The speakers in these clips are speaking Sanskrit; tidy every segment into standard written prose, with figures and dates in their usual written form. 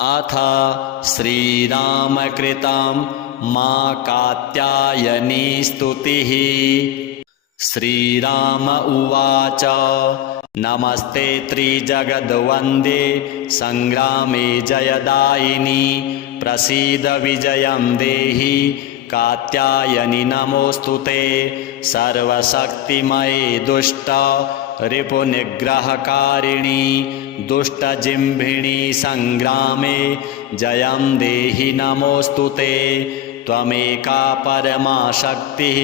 अथ श्रीरामकृतं मा कात्यायनी स्तुतिः। श्रीराम उवाच नमस्ते त्रिजगद्वन्द्ये संग्रामे जयदायिनी प्रसीद विजयं देहि कात्यायनि नमोऽस्तुते। सर्वशक्तिमये दुष्ट रिपुनिग्रहकारिणी दुष्टजिह्विणी संग्रामे जयं देहि नमोऽस्तुते। त्वमेका परमा शक्तिः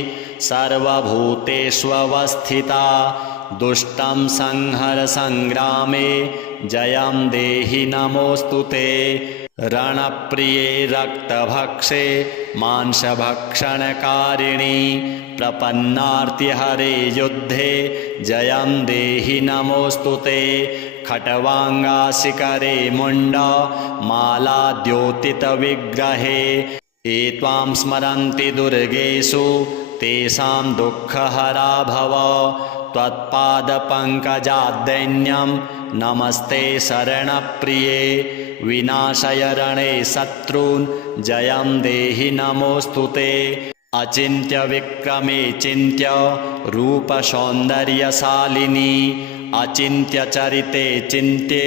सर्वभूतेष्वस्थिता दुष्टं संहर संग्रामे जयं देहि नमोऽस्तुते। रणप्रिये रक्तभक्षे मांसभक्षणकारिणी प्रपन्नार्तिहरे युद्धे जयं देहि नमोऽस्तुते। खट्वाङ्गाशिखरे मुण्ड मालाद्योतितविग्रहे ये त्वां स्मरन्ति दुर्गेषु तेषां दुःखहरा भव। त्वत्पादपङ्कजाद्दैन्यं नमस्ते शरणप्रिये विनाशय रणे शत्रून् जयं देहि नमोऽस्तुते। अचिन्त्य विक्रमे चिन्त्य रूपसौन्दर्यशालिनी अचिन्त्य चरिते चिन्त्ये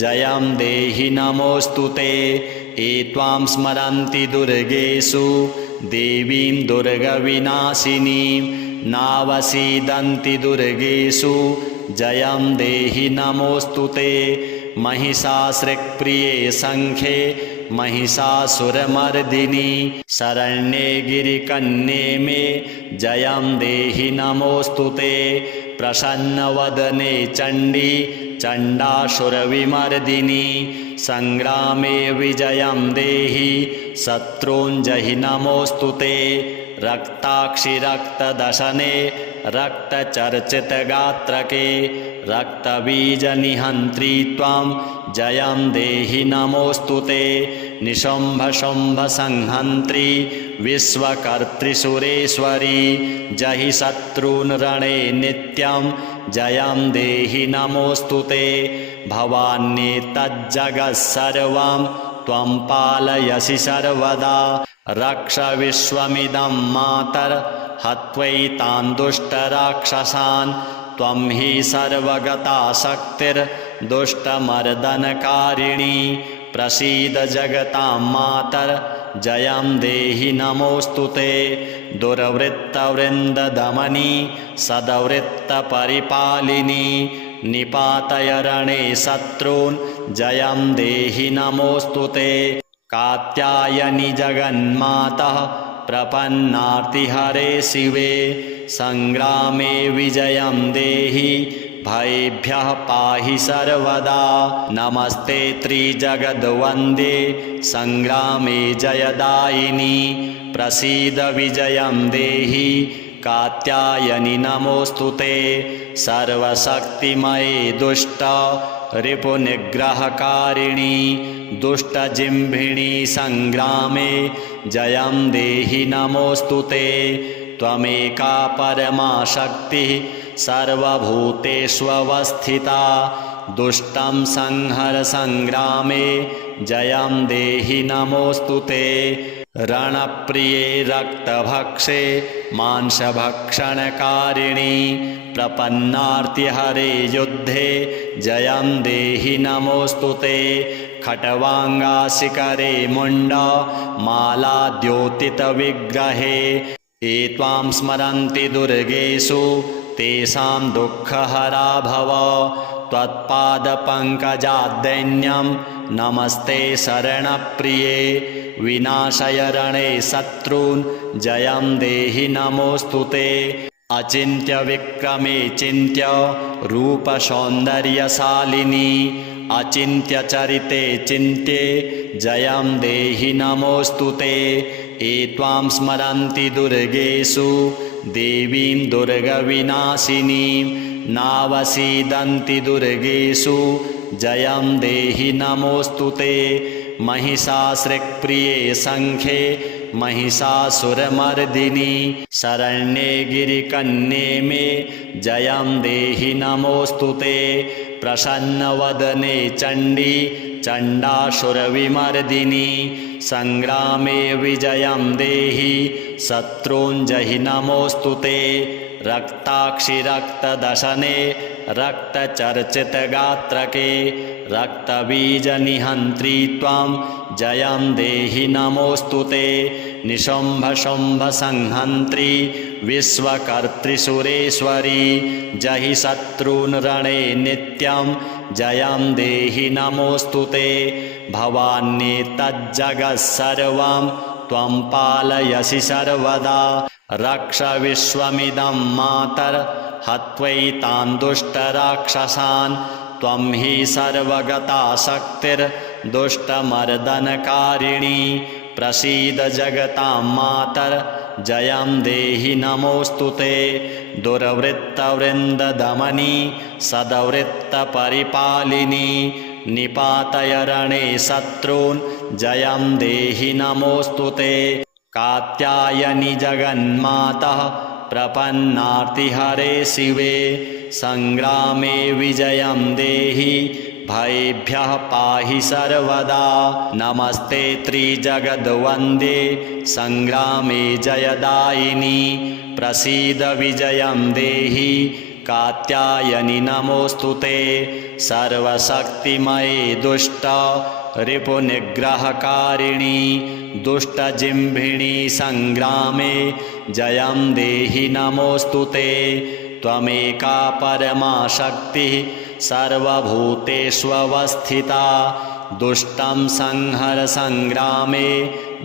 जयं देहि नमोऽस्तुते। ये त्वां स्मरन्ति दुर्गेषु देवीं दुर्गविनाशिनीं नावसीदन्ति दुर्गेषु जयं देहि नमोऽस्तुते। महिषासृक्प्रिये शङ्खे महिषासुरमर्दिनी शरण्ये गिरिकन्ये मे जयं देहि नमोऽस्तुते। प्रसन्नवदने चण्डी चण्डासुरविमर्दिनी संग्रामे विजयं देहि शत्रून् जहि नमोऽस्तुते। रक्ताक्षि रक्तदशने रक्तचर्चितगात्रके रक्तबीजनिहन्त्री त्वां जयं देहि नमोऽस्तुते। निशुम्भशुम्भसंहन्त्री विश्वकर्तृसुरेश्वरी जहि शत्रून् रणे नित्यं जयं देहि नमोऽस्तुते। भवान्येतज्जगत्सर्वं त्वं पालयसि सर्वदा रक्ष विश्वमिदं मातर्हत्वैतान् दुष्टराक्षसान् त्वं हि सर्वगता शक्तिर्दुष्टमर्दनकारिणी प्रसीद जगतां मातर् जयं देहि नमोऽस्तुते। दुर्वृत्तवृन्ददमनी सद्वृत्तपरिपालिनी निपातय रणे शत्रून् जयं देहि नमोऽस्तुते। कात्यायनि जगन्मातः प्रपन्नार्तिहरे शिवे संग्रामे विजयं देहि भयेभ्यः पाहि सर्वदा। नमस्ते त्रिजगद्वन्द्ये संग्रामे जयदायिनी प्रसीद विजयं देहि कात्यायनि नमोऽस्तुते। सर्वशक्तिमये दुष्ट रिपुनिग्रहकारिणी दुष्टजिह्विणी संग्रामे जयं देहि नमोऽस्तुते। त्वमेका परमा शक्तिः सर्वभूतेष्वस्थिता दुष्टं संहर संग्रामे जयं देहि नमोऽस्तुते। रणप्रिये रक्तभक्षे मांसभक्षणकारिणी प्रपन्नार्तिहरे युद्धे जयं देहि नमोऽस्तुते। खट्वाङ्गाशिखरे मुण्ड मालाद्योतितविग्रहे ये त्वां स्मरन्ति दुर्गेषु तेषां दुःखहरा भव। त्वत्पादपङ्कजाद्दैन्यं नमस्ते शरणप्रिये विनाशय रणे शत्रून् जयं देहि नमोऽस्तुते। अचिन्त्य विक्रमे चिन्त्य रूपसौन्दर्यशालिनी अचिन्त्य चरिते चिन्त्ये जयं देहि नमोऽस्तुते। ये त्वां स्मरन्ति दुर्गेषु देवीं दुर्गविनाशिनीं नावसीदन्ति दुर्गेषु जयं देहि नमोऽस्तुते। महिषासृक्प्रिये शङ्खे महिषासुरमर्दिनी शरण्ये गिरिकन्ये मे जयं देहि नमोऽस्तुते। प्रसन्नवदने चण्डी चण्डासुरविमर्दिनी सङ्ग्रामे विजयं देहि शत्रूञ्जहि नमोऽस्तु ते रक्ताक्षि रक्तदशने रक्तचर्चितगात्रके रक्तबीजनिहन्त्री त्वां जयं देहि नमोऽस्तु ते निशुम्भशुम्भसंहन्त्री विश्वकर्त्रिसुरेश्वरी जहि शत्रून् रणे नित्यं जयं देहि नमोऽस्तु ते भवान्येतज्जगत् सर्वं त्वं पालयसि सर्वदा रक्ष विश्वमिदं मातर् हत्वैतान् दुष्टराक्षसान् त्वं हि सर्वगता शक्तिर्दुष्टमर्दनकारिणी प्रसीद जगतां मातर् जयं देहि नमोऽस्तु ते दुर्वृत्तवृन्ददमनी सद्वृत्तपरिपालिनी निपातय रणे शत्रून् जयं देहि नमोऽस्तु ते कात्यायनि जगन्मातः प्रपन्नार्तिहरे शिवे सङ्ग्रामे विजयं देहि भयेभ्यः पाहि सर्वदा नमस्ते त्रिजगद्वन्द्ये सङ्ग्रामे जयदायिनी प्रसीद विजयं देहि कात्यायनि नमोऽस्तु ते सर्वशक्तिमये दुष्ट रिपुनिग्रहकारिणी दुष्टजिह्विणी सङ्ग्रामे जयं देहि नमोऽस्तु ते त्वमेका परमा शक्तिः सर्वभूतेष्वस्थिता दुष्टं संहर सङ्ग्रामे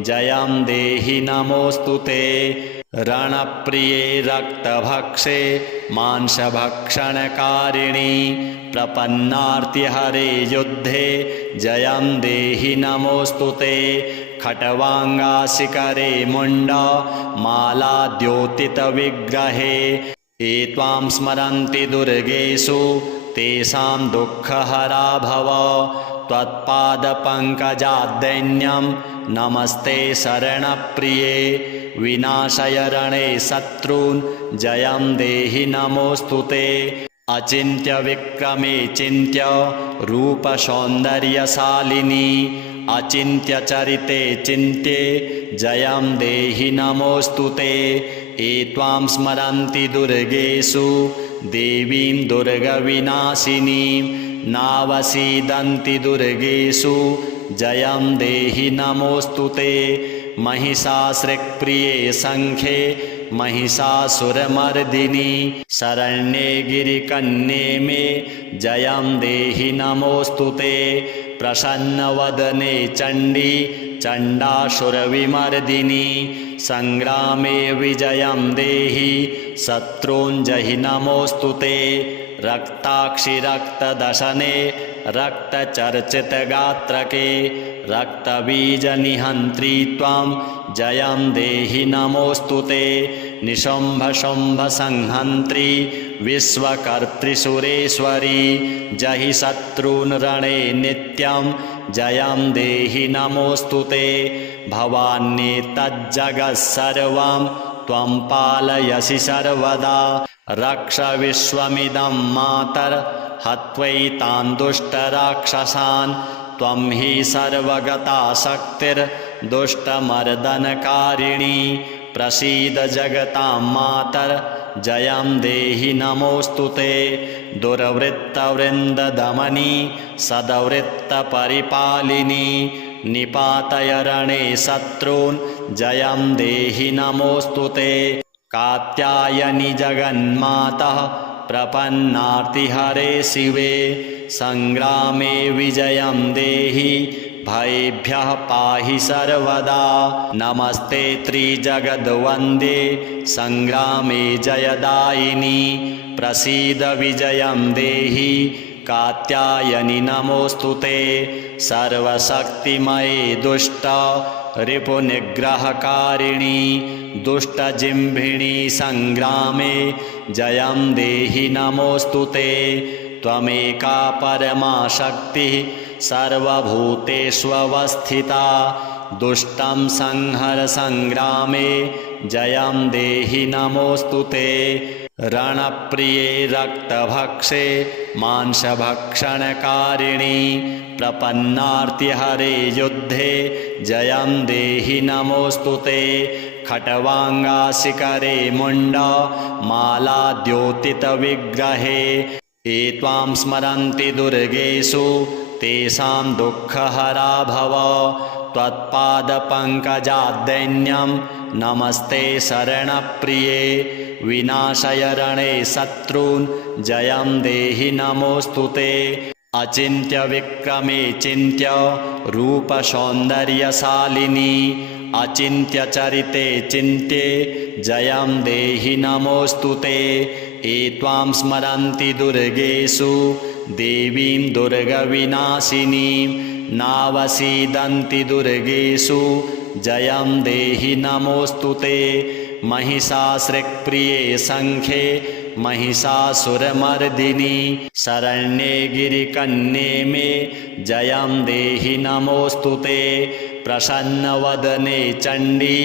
जयं देहि नमोऽस्तु ते रणप्रिये रक्तभक्षे मांसभक्षणकारिणी प्रपन्नार्तिहरे युद्धे जयं देहि नमोऽस्तु ते खट्वाङ्गाशिखरे मुण्डा मालाद्योतितविग्रहे ये त्वां स्मरन्ति दुर्गेषु तेषां दुःखहरा भव त्वत्पादपङ्कजाद्दैन्यं नमस्ते शरणप्रिये विनाशय रणे शत्रून् जयं देहि नमोऽस्तु ते अचिन्त्य विक्रमे चिन्त्य रूपसौन्दर्यशालिनी अचिन्त्य चरिते चिन्त्ये जयं देहि नमोऽस्तु ते ये त्वां स्मरन्ति दुर्गेषु देवीं दुर्गविनाशिनीं नावसीदन्ति दुर्गेषु जयं देहि नमोऽस्तु ते महिषासृक्प्रिये सङ्ख्ये महिषासुरमर्दिनी शरण्ये गिरिकन्ये मे जयं देहि नमोऽस्तु ते प्रसन्नवदने चण्डी चण्डासुरविमर्दिनी सङ्ग्रामे विजयं देहि शत्रूञ्जहि नमोऽस्तु ते रक्ताक्षि रक्तदशने रक्तचर्चितगात्रके रक्तबीजनिहन्त्री त्वां जयं देहि नमोऽस्तु ते निशुम्भशुम्भसंहन्त्री विश्वकर्त्रिसुरेश्वरी जहि शत्रून् रणे नित्यं जयं देहि नमोऽस्तु ते भवान्येतज्जगत् सर्वं त्वं पालयसि सर्वदा रक्ष विश्वमिदं मातर् हत्वैतान् दुष्टराक्षसान् त्वं हि सर्वगता शक्तिर्दुष्टमर्दनकारिणी प्रसीद जगतां मातर् जयं देहि नमोऽस्तु ते दुर्वृत्तवृन्ददमनी सद्वृत्तपरिपालिनी निपातय रणे शत्रून् जयं देहि नमोऽस्तु ते कात्यायनि जगन्मातः प्रपन्नार्तिहरे शिवे सङ्ग्रामे विजयं देहि भयेभ्यः पाहि सर्वदा नमस्ते त्रिजगद्वन्द्ये सङ्ग्रामे जयदायिनी प्रसीद विजयं देहि कात्यायनि नमोऽस्तु ते सर्वशक्तिमये दुष्ट रिपुनिग्रहकारिणी दुष्टजिह्विणी सङ्ग्रामे जयं देहि नमोऽस्तु ते त्वमेका परमा शक्तिः सर्वभूतेष्वस्थिता दुष्टं संहर सङ्ग्रामे जयं देहि नमोऽस्तु ते रणप्रिये रक्तभक्षे मांसभक्षणकारिणी प्रपन्नार्तिहरे युद्धे जयं देहि नमोऽस्तु ते खट्वाङ्गाशिखरे मुण्डा मालाद्योतितविग्रहे ये त्वां स्मरन्ति दुर्गेषु तेषां दुःखहरा भव त्वत्पादपङ्कजाद्दैन्यं नमस्ते शरणप्रिये विनाशय रणे शत्रून् जयं देहि नमोऽस्तु ते अचिन्त्य विक्रमे चिन्त्य रूपसौन्दर्यशालिनी अचिन्त्य चरिते चिन्त्ये जयं देहि नमोऽस्तु ते ये त्वां स्मरन्ति दुर्गेषु देवीं दुर्गविनाशिनीं नावसीदन्ति दुर्गेषु जयं देहि नमोऽस्तु ते महिषासृक्प्रिये सङ्ख्ये महिषासुरमर्दिनी शरण्ये गिरिकन्ये मे जयं देहि नमोऽस्तु ते प्रसन्नवदने चण्डी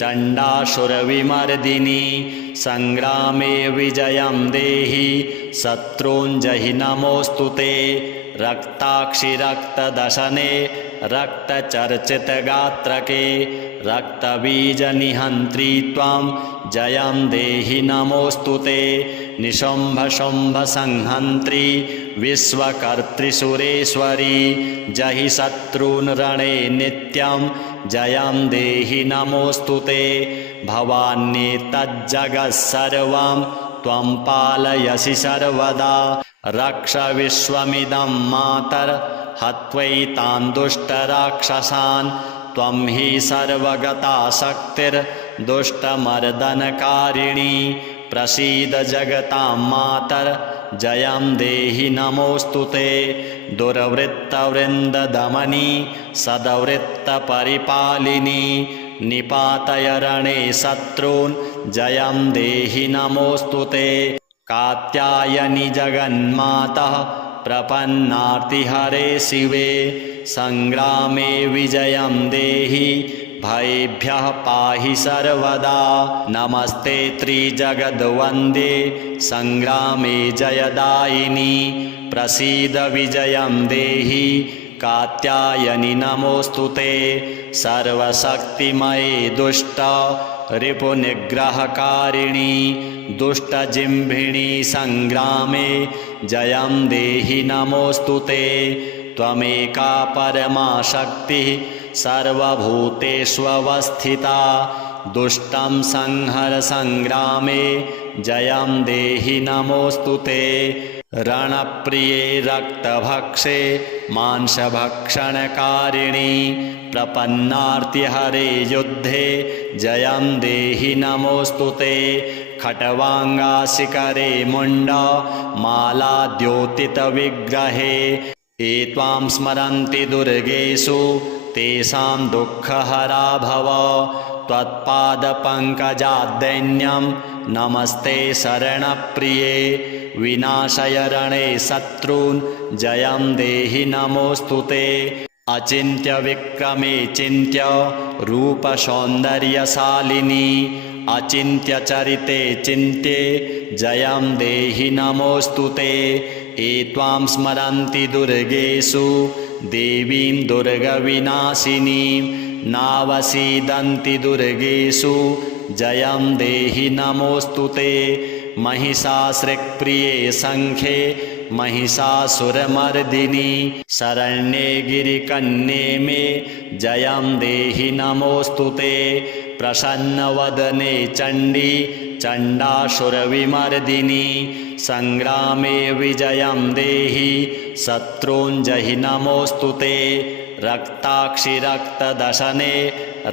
चण्डासुरविमर्दिनी संग्रामे विजयं देहि शत्रूञ्जहि नमोऽस्तु ते रक्ताक्षि रक्तदशने रक्तचर्चितगात्रके रक्तबीजनिहन्त्री त्वां जयं देहि नमोऽस्तु ते निशुम्भशुम्भसंहन्त्री विश्वकर्तृसुरेश्वरी जहि शत्रून् रणे नित्यं जयं देहि नमोऽस्तु ते भवान्येतज्जगत्सर्वं त्वं पालयसि सर्वदा रक्ष विश्वमिदं मातर्हत्वैतान् दुष्टराक्षसान् त्वं हि सर्वगता शक्तिर्दुष्टमर्दनकारिणी प्रसीद जगतां मातर् जयं देहि नमोऽस्तु ते दुर्वृत्तवृन्ददमनी सद्वृत्तपरिपालिनी निपातय रणे शत्रून् जयं देहि नमोऽस्तु ते कात्यायनि जगन्मातः प्रपन्नार्तिहरे शिवे संग्रामे विजयं देहि भयेभ्यः पाहि सर्वदा नमस्ते त्रिजगद्वन्द्ये संग्रामे जयदायिनी प्रसीद विजयं देहि कात्यायनि नमोऽस्तु ते सर्वशक्तिमये दुष्ट रिपुनिग्रहकारिणी दुष्टजिह्विणी संग्रामे जयं देहि नमोऽस्तु ते त्वमेका परमा शक्तिः सर्वभूतेष्वस्थिता दुष्टं संहर संग्रामे जयं देहि नमोऽस्तु ते रणप्रिये रक्तभक्षे मांसभक्षणकारिणी प्रपन्नार्तिहरे युद्धे जयं देहि नमोऽस्तु ते खट्वाङ्गाशिखरे मुण्डा मालाद्योतितविग्रहे ये त्वां स्मरन्ति दुर्गेषु तेषां दुःखहरा भव त्वत्पादपङ्कजाद्दैन्यं नमस्ते शरणप्रिये विनाशय रणे शत्रून् जयं देहि नमोऽस्तु ते अचिन्त्य विक्रमे चिन्त्य रूपसौन्दर्यशालिनी अचिन्त्य चरिते चिन्त्ये जयं देहि नमोऽस्तु ते ये त्वां स्मरन्ति दुर्गेषु देवीं दुर्गविनाशिनीं नावसीदन्ति दुर्गेषु जयं देहि नमोऽस्तु ते महिषासृक्प्रिये सङ्ख्ये महिषासुरमर्दिनी शरण्ये गिरिकन्ये मे जयं देहि नमोऽस्तु ते प्रसन्नवदने चण्डी चण्डासुरविमर्दिनी संग्रामे विजयं देहि शत्रूञ्जहि नमोऽस्तु ते रक्ताक्षि रक्तदशने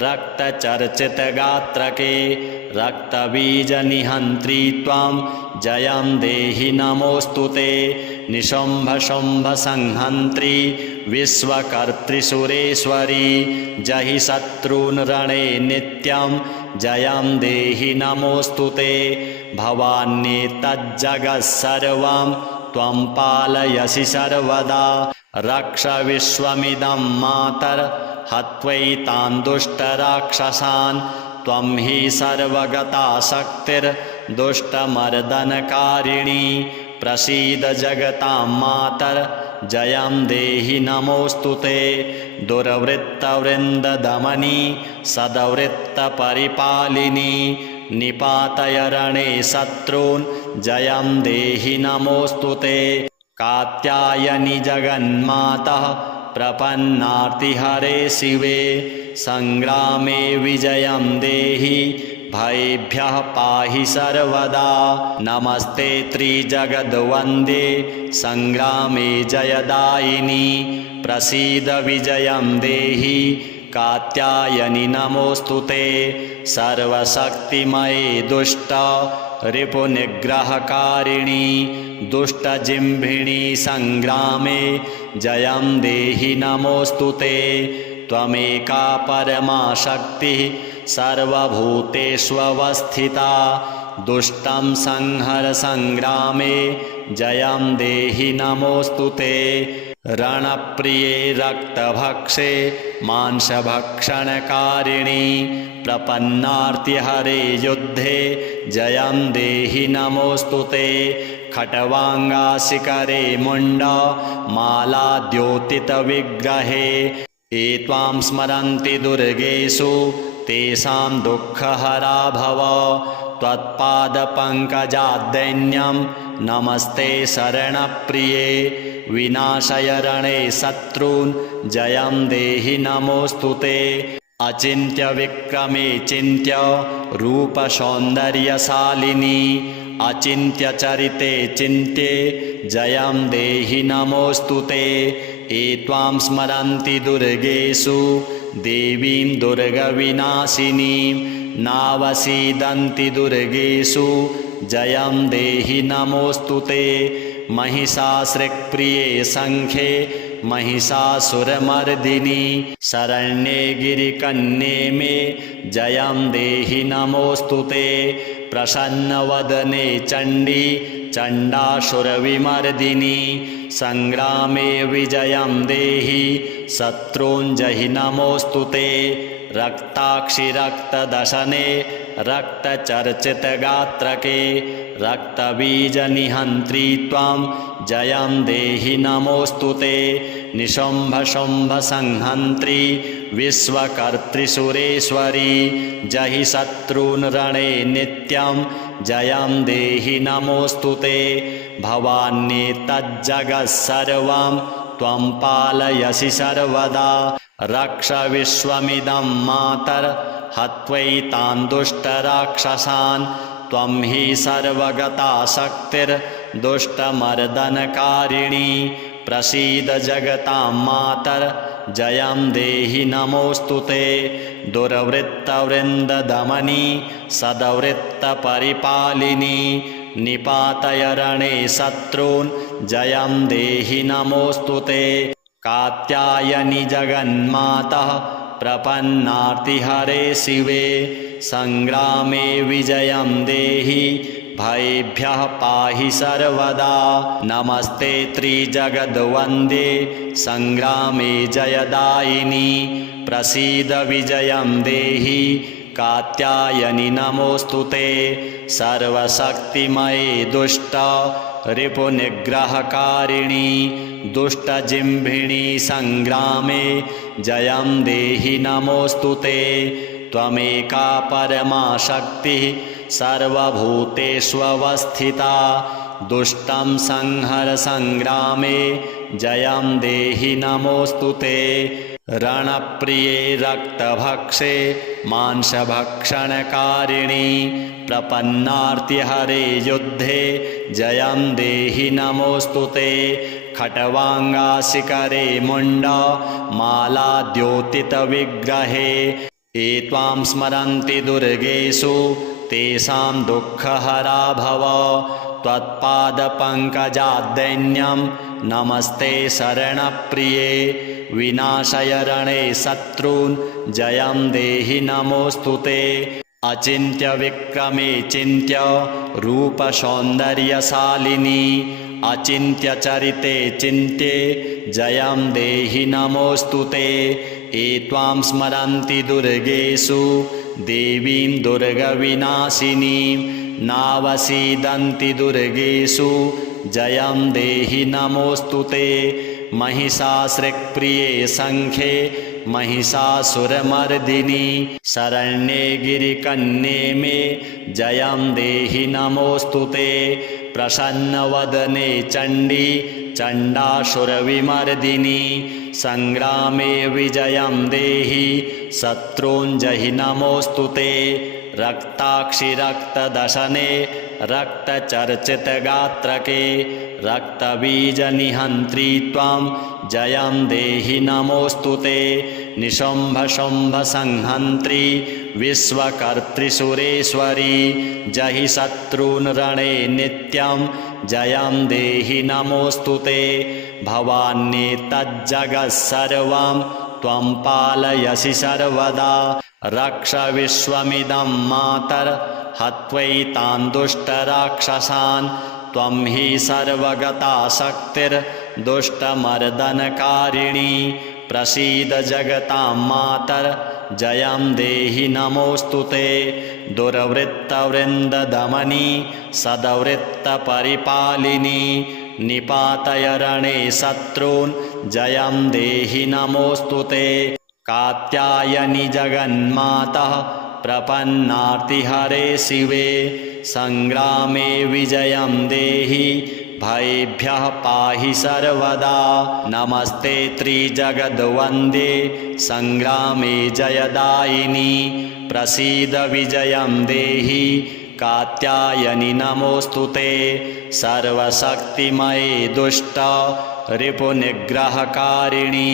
रक्तचर्चितगात्रके रक्तबीजनिहन्त्री त्वां जयं देहि नमोऽस्तु ते निशुम्भशुम्भसंहन्त्री विश्वकर्तृसुरेश्वरी जहि शत्रून् रणे नित्यं जयं देहि नमोऽस्तु ते भवान्येतज्जगत्सर्वं त्वं पालयसि सर्वदा रक्ष विश्वमिदं मातर्हत्वैतान् दुष्टराक्षसान् त्वं हि सर्वगता शक्तिर्दुष्टमर्दनकारिणी दुष्टमर्दनकारिणी प्रसीद जगतां मातर जयं देहि नमोऽस्तु ते दुर्वृत्तवृन्ददमनी सद्वृत्तपरिपालिनी निपातय रणे शत्रून् जयं देहि नमोऽस्तु ते कात्यायनि जगन्मातः प्रपन्नार्तिहरे शिवे संग्रामे विजयं देहि भयेभ्यः पाहि सर्वदा नमस्ते त्रिजगद्वन्द्ये संग्रामे जयदायिनी प्रसीद विजयं देहि कात्यायनि नमोऽस्तु ते सर्वशक्तिमये दुष्ट रिपुनिग्रहकारिणी दुष्टजिह्विणी संग्रामे जयं देहि नमोऽस्तु ते त्वमेका परमा शक्तिः सर्वभूतेष्वस्थिता दुष्टं संहर संग्रामे जयं देहि नमोऽस्तु ते रणप्रिये रक्तभक्षे मांसभक्षणकारिणी प्रपन्नार्तिहरे युद्धे जयं देहि नमोऽस्तु ते खट्वाङ्गाशिखरे मुण्ड मालाद्योतितविग्रहे ये त्वां स्मरन्ति दुर्गेषु तेषां दुःखहरा भव त्वत्पादपङ्कजाद्दैन्यं नमस्ते शरणप्रिये विनाशय रणे शत्रून् जयं देहि नमोऽस्तु ते अचिन्त्य विक्रमे चिन्त्य रूपसौन्दर्यशालिनी अचिन्त्य चरिते चिन्त्ये जयं देहि नमोऽस्तु ते ये त्वां स्मरन्ति दुर्गेषु देवीं दुर्गविनाशिनीं नावसीदन्ति दुर्गेषु जयं देहि नमोऽस्तु ते महिषासृक्प्रिये शङ्खे महिषासुरमर्दिनी शरण्ये गिरिकन्ये मे जयं देहि नमोऽस्तु ते प्रसन्नवदने चण्डी चण्डासुरविमर्दिनी संग्रामे विजयं देहि शत्रूञ्जहि नमोऽस्तु ते रक्ताक्षि रक्तदशने रक्तचर्चितगात्रके रक्तबीजनिहन्त्री त्वां जयं देहि नमोऽस्तु ते निशुम्भशुम्भसंहन्त्री विश्वकर्तृसुरेश्वरी जहि शत्रून् रणे नित्यं जयं देहि नमोऽस्तु ते भवान्येतज्जगत्सर्वं त्वं पालयसि सर्वदा रक्ष विश्वमिदं मातर हत्वैतान् दुष्टराक्षसान् त्वं हि सर्वगता शक्तिर्दुष्टमर्दनकारिणी प्रसीद जगतां मातर जयं देहि नमोऽस्तु ते दुर्वृत्तवृन्ददमनी सद्वृत्तपरिपालिनी निपातय रणे शत्रून् जयं देहि नमोऽस्तु ते कात्यायनि जगन्मातः प्रपन्नार्तिहरे शिवे संग्रामे विजयं देहि भयेभ्यः पाहि सर्वदा नमस्ते त्रिजगद्वन्द्ये संग्रामे जयदायिनी प्रसीद विजयं देहि कात्यायनि नमोऽस्तु ते सर्वशक्तिमये दुष्ट रिपुनिग्रहकारिणी दुष्टजिह्विणी संग्रामे जयं देहि नमोऽस्तु ते त्वमेका परमा शक्तिः सर्वभूतेष्वस्थिता दुष्टं संहर संग्रामे जयं देहि नमोऽस्तु ते रणप्रिये रक्तभक्षे मांसभक्षणकारिणी प्रपन्नार्तिहरे युद्धे जयं देहि नमोऽस्तु ते खट्वाङ्गाशिखरे मुण्ड मालाद्योतितविग्रहे ये त्वां स्मरन्ति दुर्गेषु तेषां दुःखहरा भव त्वत्पादपङ्कजाद्दैन्यं नमस्ते शरणप्रिये विनाशय रणे शत्रून् जयं देहि नमोऽस्तु ते अचिन्त्य विक्रमे चिन्त्य रूपसौन्दर्यशालिनी अचिन्त्य चरिते चिन्त्ये जयं देहि नमोऽस्तु ते ये त्वां स्मरन्ति दुर्गेषु देवीं दुर्गविनाशिनीं नावसीदन्ति दुर्गेषु जयं देहि नमोऽस्तु ते महिषासृक्प्रिये सङ्ख्ये महिषासुरमर्दिनि शरण्ये गिरिकन्ये मे जयं देहि नमोऽस्तु ते प्रसन्नवदने चण्डी चण्डासुरविमर्दिनि संग्रामे विजयं देहि शत्रूञ्जहि नमोऽस्तु ते रक्ताक्षि रक्तदशने रक्तचर्चितगात्रके रक्तबीजनिहन्त्री त्वां जयं देहि नमोऽस्तु ते निशुम्भशुम्भसंहन्त्री विश्वकर्तृसुरेश्वरी जहि शत्रून् रणे नित्यं जयं देहि नमोऽस्तु ते भवान्येतज्जगत्सर्वं त्वं पालयसि सर्वदा रक्ष विश्वमिदं मातर् हत्वैतान् दुष्टराक्षसान् त्वं हि सर्वगता शक्तिर्दुष्टमर्दनकारिणी प्रसीद जगतां मातर् जयं देहि नमोऽस्तु ते दुर्वृत्तवृन्ददमनी सद्वृत्तपरिपालिनी निपातय रणे शत्रून् जयं देहि नमोऽस्तु ते कात्यायनि जगन्मातः प्रपन्नार्तिहरे शिवे संग्रामे विजयं देहि भयेभ्यः पाहि सर्वदा नमस्ते त्रिजगद्वन्द्ये संग्रामे जयदायिनी प्रसीद विजयं देहि कात्यायनि नमोऽस्तु ते सर्वशक्तिमये दुष्ट रिपुनिग्रहकारिणी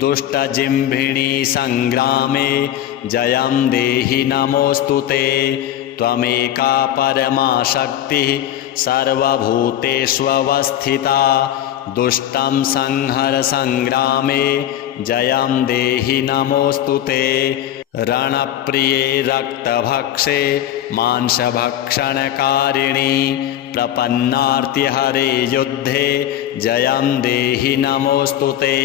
दुष्टजिह्विणी संग्रामे जयं देहि नमोऽस्तु ते त्वमेका परमा शक्तिः सर्वभूतेष्वस्थिता दुष्टं संहर संग्रामे जयं देहि नमोऽस्तु ते रणप्रिये रक्तभक्षे मांसभक्षणकारिणी प्रपन्नार्तिहरे युद्धे जयं देहि नमोऽस्तु ते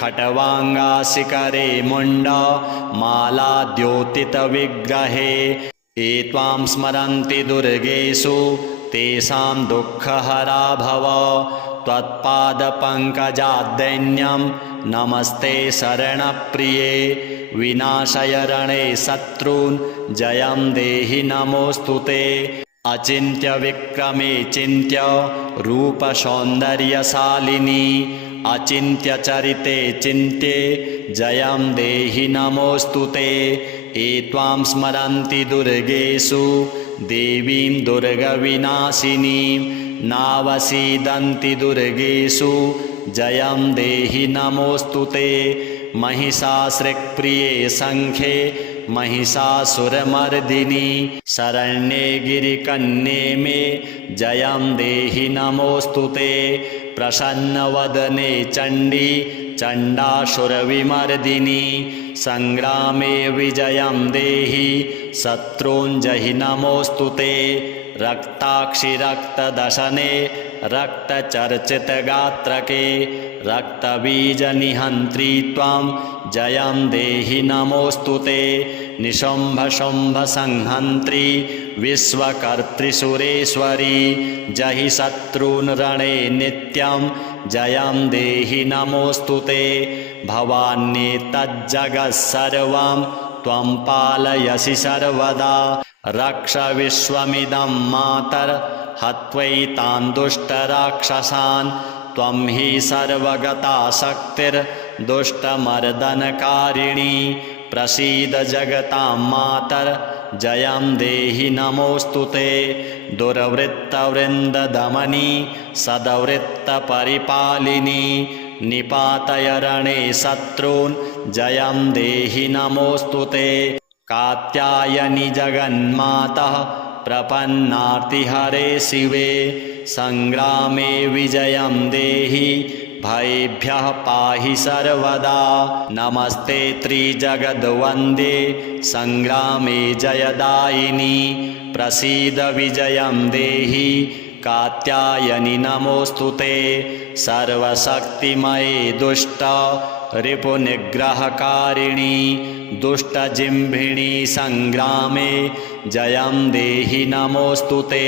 खट्वाङ्गाशिखरे मुण्डा मालाद्योतितविग्रहे ये त्वां स्मरन्ति दुर्गेषु तेषां दुःखहरा भव त्वत्पादपङ्कजाद्दैन्यं नमस्ते शरणप्रिये विनाशय रणे शत्रून् जयं देहि नमोऽस्तु ते अचिन्त्य विक्रमे चिन्त्य रूपसौन्दर्यशालिनी अचिन्त्य चरिते चिन्त्ये जयं देहि नमोऽस्तु ते ये त्वां स्मरन्ति दुर्गेषु देवीं दुर्गविनाशिनीं नावसीदन्ति दुर्गेषु जयं देहि नमोऽस्तु ते महिषासृक्प्रिये सङ्ख्ये महिषासुरमर्दिनि शरण्ये गिरिकन्ये मे जयं देहि नमोऽस्तु ते प्रसन्नवदने चण्डी चण्डासुरविमर्दिनि संग्रामे विजयं देहि शत्रूञ्जहि नमोऽस्तु ते रक्ताक्षि रक्तदशने रक्तचर्चितगात्रके रक्तबीजनिहन्त्री त्वां जयं देहि नमोऽस्तु ते निशुम्भशुम्भसंहन्त्री विश्वकर्तृसुरेश्वरी जहि शत्रून् रणे नित्यं जयं देहि नमोऽस्तु ते भवान्येतज्जगत्सर्वं त्वं पालयसि सर्वदा रक्ष विश्वमिदं मातर् हत्वैतान् दुष्टराक्षसान् त्वं हि सर्वगता शक्तिर्दुष्टमर्दनकारिणी प्रसीद जगतां मातर् जयं देहि नमोऽस्तु ते दुर्वृत्तवृन्ददमनी सद्वृत्तपरिपालिनी निपातय रणे शत्रून् जयं देहि नमोऽस्तु ते कात्यायनि जगन्मातः प्रपन्नार्तिहरे शिवे संग्रामे विजयं देहि भयेभ्यः पाहि सर्वदा नमस्ते त्रिजगद्वन्द्ये संग्रामे जयदायिनी प्रसीद विजयं देहि कात्यायनि नमोऽस्तु ते सर्वशक्तिमये दुष्ट रिपुनिग्रहकारिणी दुष्टजिह्विणी संग्रामे जयं देहि नमोऽस्तु ते।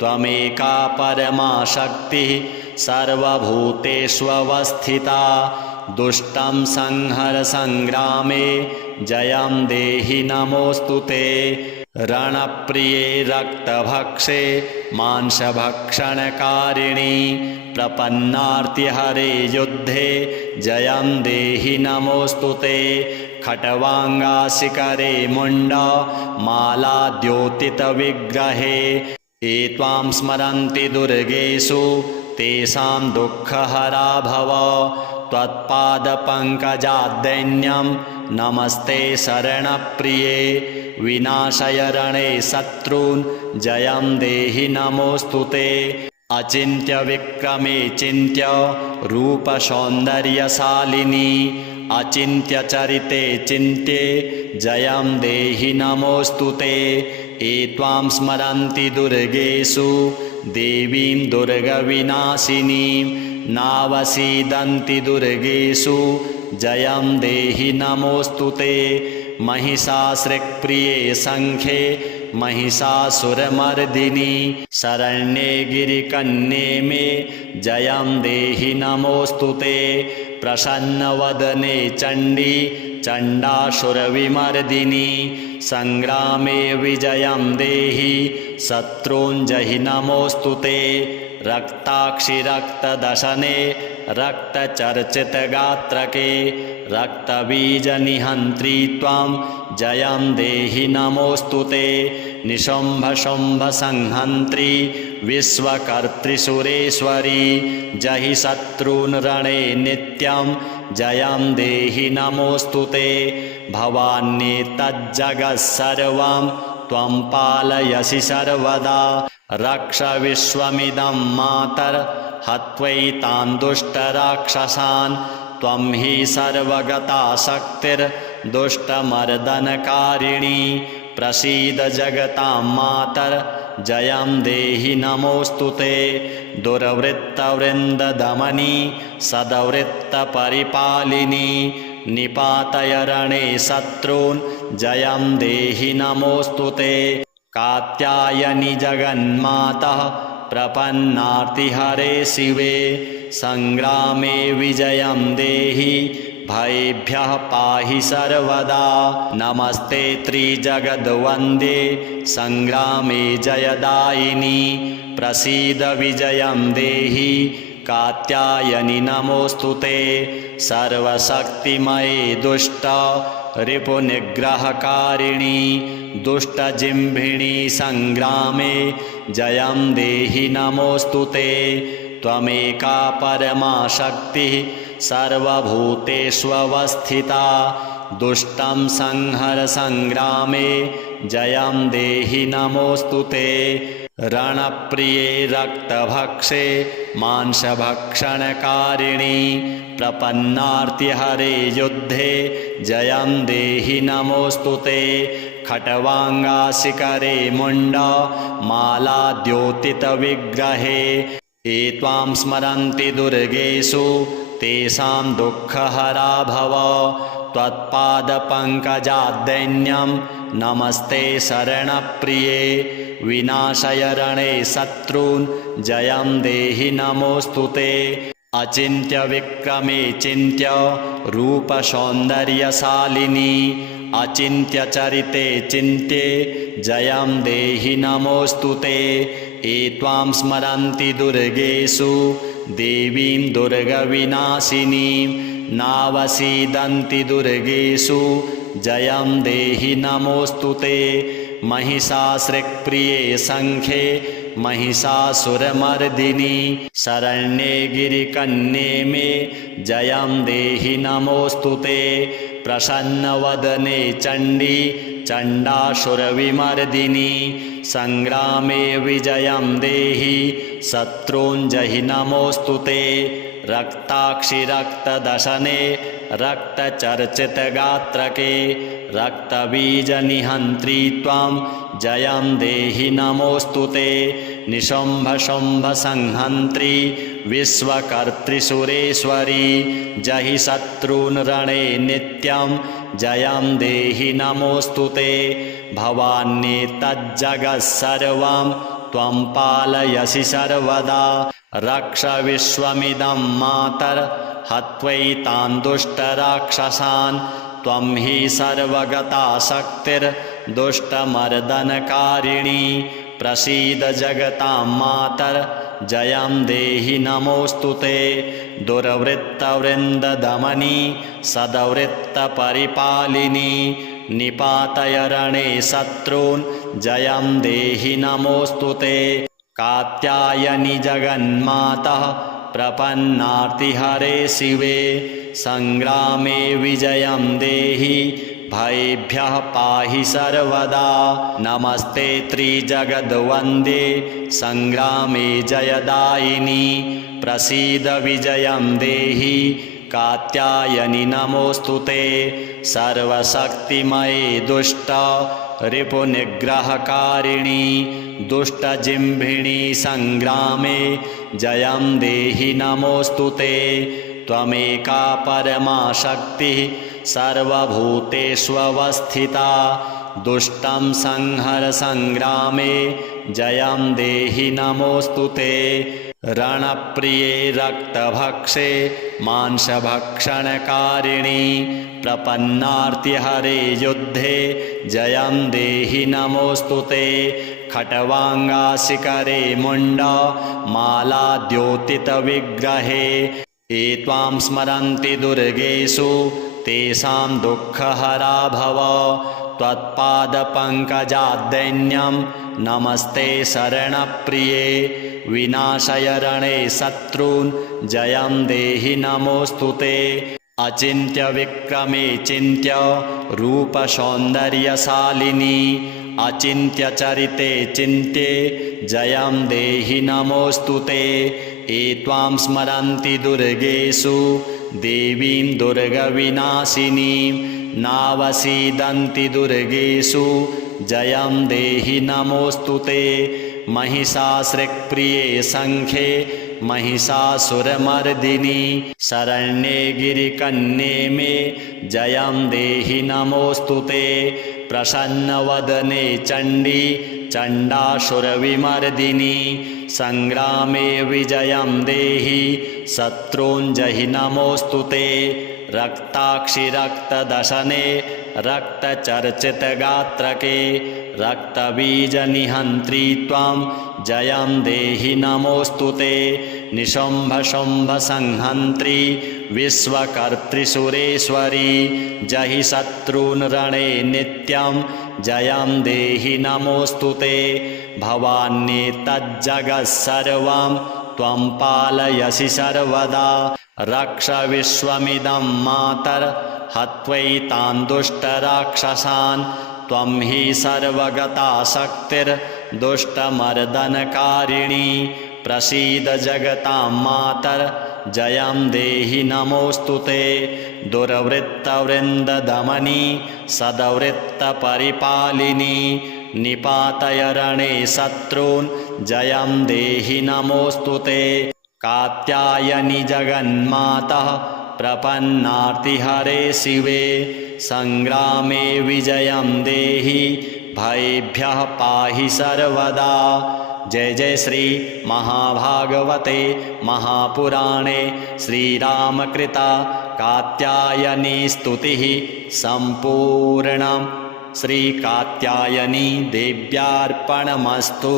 त्वमेका परमा शक्तिः सर्वभूतेष्वस्थिता दुष्टं संहर संग्रामे जयं देहि नमोऽस्तु ते। रणप्रिये रक्तभक्षे मांसभक्षणकारिणी प्रपन्नार्तिहरे युद्धे जयं देहि नमोऽस्तु ते। खट्वाङ्गाशिखरे मुण्डा मालाद्योतितविग्रहे ये त्वां स्मरन्ति दुर्गेषु तेषां दुःखहरा भव। त्वत्पादपङ्कजाद्दैन्यं नमस्ते शरणप्रिये विनाशय रणे शत्रून् जयं देहि नमोऽस्तु ते। अचिन्त्य विक्रमे चिन्त्य रूपसौन्दर्यशालिनी अचिन्त्य चरिते चिन्त्ये जयं देहि नमोऽस्तु ते। ये त्वां स्मरन्ति दुर्गेषु देवीं दुर्गविनाशिनीं नावसीदन्ति दुर्गेषु जयं देहि नमोऽस्तु ते। महिषासृक्प्रिये सङ्ख्ये महिषासुरमर्दिनी शरण्ये गिरिकन्ये मे जयं देहि नमोऽस्तु ते। प्रसन्नवदने चण्डी चण्डासुरविमर्दिनी संग्रामे विजयं देहि शत्रूञ्जहि नमोऽस्तु ते। रक्ताक्षि रक्तदशने रक्तचर्चितगात्रके रक्तबीजनिहन्त्री त्वां जयं देहि नमोऽस्तु ते। निशुम्भशुम्भसंहन्त्री विश्वकर्त्रिसुरेश्वरी जहि शत्रून् रणे नित्यं जयं देहि नमोऽस्तु ते। भवान्येतज्जगत्सर्वं त्वं पालयसि सर्वदा रक्ष विश्वमिदं मातर् हत्वैतान् दुष्टराक्षसान् त्वं हि सर्वगता शक्तिर्दुष्टमर्दनकारिणी प्रसीद जगतां मातर् जयं देहि नमोऽस्तु ते। दुर्वृत्तवृन्ददमनी सद्वृत्तपरिपालिनी निपातय रणे शत्रून् जयं देहि नमोऽस्तु ते। कात्यायनि जगन्मातः प्रपन्नार्तिहरे शिवे संग्रामे विजयं देहि भयेभ्यः पाहि सर्वदा। नमस्ते त्रिजगद्वन्द्ये संग्रामे जयदायिनी प्रसीद विजयं देहि कात्यायनि नमोऽस्तु ते। सर्वशक्तिमये दुष्ट रिपुनिग्रहकारिणी दुष्टजिह्विणी संग्रामे जयं देहि नमोऽस्तु ते। त्वमेका परमा शक्तिः सर्वभूतेष्वस्थिता दुष्टं संहर संग्रामे जयं देहि नमोऽस्तु ते। रणप्रिये रक्तभक्षे मांसभक्षणकारिणी प्रपन्नार्तिहरे युद्धे जयं देहि नमोऽस्तु ते। खट्वाङ्गाशिखरे मुण्डा मालाद्योतितविग्रहे ये त्वां स्मरन्ति दुर्गेषु तेषां दुःखहरा भव। त्वत्पादपङ्कजाद्दैन्यं नमस्ते शरणप्रिये विनाशय रणे शत्रून् जयं देहि नमोऽस्तु ते। अचिन्त्य विक्रमे चिन्त्य रूपसौन्दर्यशालिनी अचिन्त्य चरिते चिन्त्ये जयं देहि नमोऽस्तु ते। ये त्वां स्मरन्ति दुर्गेषु देवीं दुर्गविनाशिनीं नावसीदन्ति दुर्गेषु जयं देहि नमोऽस्तु ते। महिषासृक्प्रिये सङ्ख्ये महिषासुरमर्दिनी शरण्ये गिरिकन्ये मे जयं देहि नमोऽस्तु ते। प्रसन्नवदने चण्डी चण्डासुरविमर्दिनी संग्रामे विजयं देहि शत्रूञ्जहि नमोऽस्तु ते। रक्ताक्षि रक्तदशने रक्तचर्चितगात्रके रक्तबीजनिहन्त्री त्वां जयं देहि नमोऽस्तु ते। निशुम्भशुम्भसंहन्त्री विश्वकर्त्रिसुरेश्वरी जहि शत्रून् रणे नित्यं जयं देहि नमोऽस्तु ते भवान्येतज्जगः सर्वं त्वं पालयसि सर्वदा रक्ष विश्वमिदं मातर् हत्वैतान् दुष्टराक्षसान् त्वं हि सर्वगता शक्तिर्दुष्टमर्दनकारिणी प्रसीद जगतां मातर् जयं देहि नमोऽस्तु ते दुर्वृत्तवृन्ददमनी सद्वृत्तपरिपालिनी निपातय रणे शत्रून् जयं देहि नमोऽस्तु ते कात्यायनि जगन्मातः प्रपन्नार्तिहरे शिवे संग्रामे विजयं देहि भयेभ्यः पाहि सर्वदा नमस्ते त्रिजगद्वन्द्ये संग्रामे जयदायिनी प्रसीद विजयं देहि कात्यायनि नमोऽस्तु ते सर्वशक्तिमये दुष्ट रिपुनिग्रहकारिणी दुष्टजिह्विणी संग्रामे जयं देहि नमोऽस्तु ते त्वमेका परमा शक्तिः सर्वभूतेष्वस्थिता दुष्टं संहर संग्रामे जयं देहि नमोऽस्तु ते रणप्रिये रक्तभक्षे मांसभक्षणकारिणी प्रपन्नार्तिहरे युद्धे जयं देहि नमोऽस्तु ते खट्वाङ्गाशिखरे मुण्ड मालाद्योतितविग्रहे ये त्वां स्मरन्ति दुर्गेषु तेषां दुःखहरा भव त्वत्पादपङ्कजाद्दैन्यं नमस्ते शरणप्रिये विनाशय रणे शत्रून् जयं देहि नमोऽस्तु ते अचिन्त्य विक्रमे चिन्त्य रूपसौन्दर्यशालिनी अचिन्त्य चरिते चिन्त्ये जयं देहि नमोऽस्तु ते ये त्वां स्मरन्ति दुर्गेषु देवीं दुर्गविनाशिनीं नावसीदन्ति दुर्गेषु जयं देहि नमोऽस्तु ते महिषासृक्प्रिये शङ्खे महिषासुरमर्दिनी शरण्ये गिरिकन्ये मे जयं देहि नमोऽस्तु ते प्रसन्नवदने चण्डी चण्डासुरविमर्दिनी संग्रामे विजयं देहि शत्रूञ्जहि नमोऽस्तु ते रक्ताक्षि रक्तदशने रक्तचर्चितगात्रके रक्तबीजनिहन्त्री त्वां जयं देहि नमोऽस्तु ते निशुम्भशुम्भसंहन्त्री विश्वकर्तृसुरेश्वरी जहि शत्रून् रणे नित्यं जयं देहि नमोऽस्तु ते भवान्येतज्जगः सर्वं त्वं पालयसि सर्वदा रक्ष विश्वमिदं मातर् हत्वैतान् दुष्टराक्षसान् त्वं हि सर्वगता शक्तिर्दुष्टमर्दनकारिणी प्रसीद जगतां मातर् जयं देहि नमोऽस्तु ते दुर्वृत्तवृन्ददमनी सद्वृत्तपरिपालिनी निपातय रणे शत्रून् जयं देहि नमोऽस्तु ते कात्यायनि जगन्मातः प्रपन्नार्तिहरे शिवे संग्रामे विजयं देहि भयेभ्यः पाहि सर्वदा जय जय श्री महाभागवते महापुराणे श्रीरामकृता कात्यायनी स्तुतिः सम्पूर्णम् श्री कात्यायनी देव्यार्पणमस्तु।